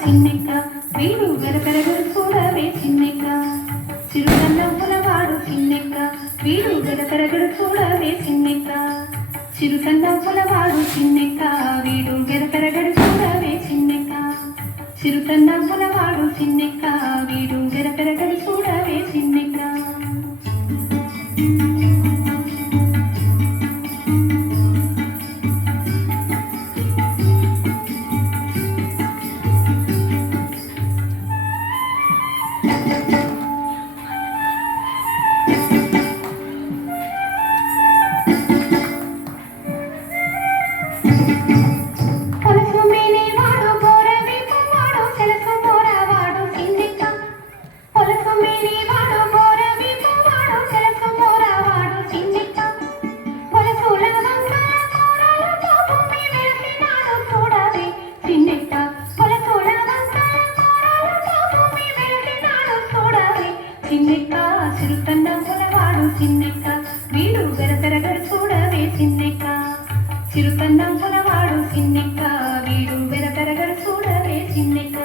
చిన్నెక్క వీడు గరగరగరు చూడవే చిన్నెక్క చిరుతన్నవ్వులవాడు చిన్నెక్క వీడు గరగరగరు చూడవే చిన్నెక్క చిరుతన్నవ్వులవాడు చిన్నెక్క వీడు గరగరగరు చూడవే చిన్నెక్క చిరుతన్నవ్వులవాడు చిన్నెక్క వీడు గరగరగరు చూడవే చిన్నెక్క చిన్నెక్క చిరుతన్నవ్వులవాడు చిన్నెక్క వీడు గరగరగరు చూడవే చిన్నెక్క చిరుతన్నవ్వులవాడు చిన్నెక్క వీడు గరగరగరు చూడవే చిన్నెక్క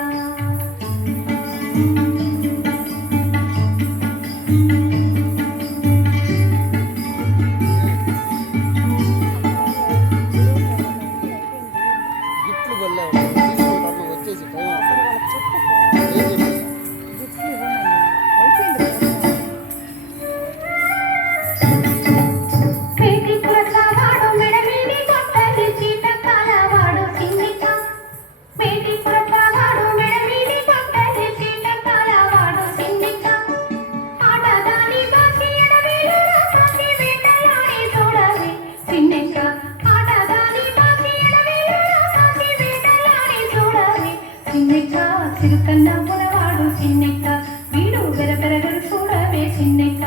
చిన్నెక్క చిరుతన్నవ్వులవాడు చిన్నెక్క వీడు గరగరగరు చూడవే చిన్నెక్క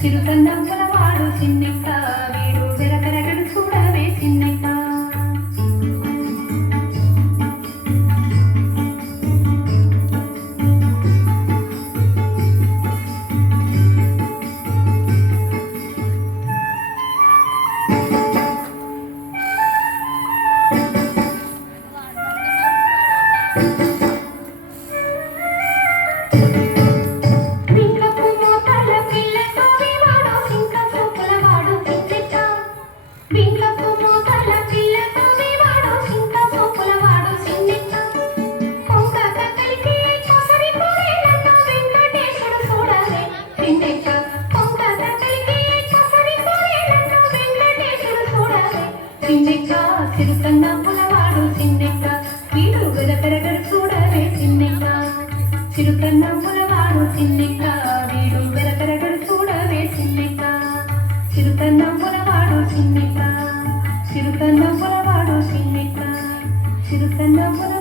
చిరుతన్నవ్వులవాడు చిన్నెక్క వీడు గరగరగరు చూడవే చిన్నెక్క చిన్నెక్క చిరుతన్నవ్వులవాడు చిన్నెక్క వీడు గరగరగరు చూడవే చిన్నెక్క చిరుతన్నవ్వులవాడు చిన్నెక్క వీడు గరగరగరు చూడవే చిన్నెక్క చిరుతన్నవ్వులవాడు చిన్నెక్క చిరుతన్నవ్వులవాడు చిన్నెక్క చిరుతన్నవ్వుల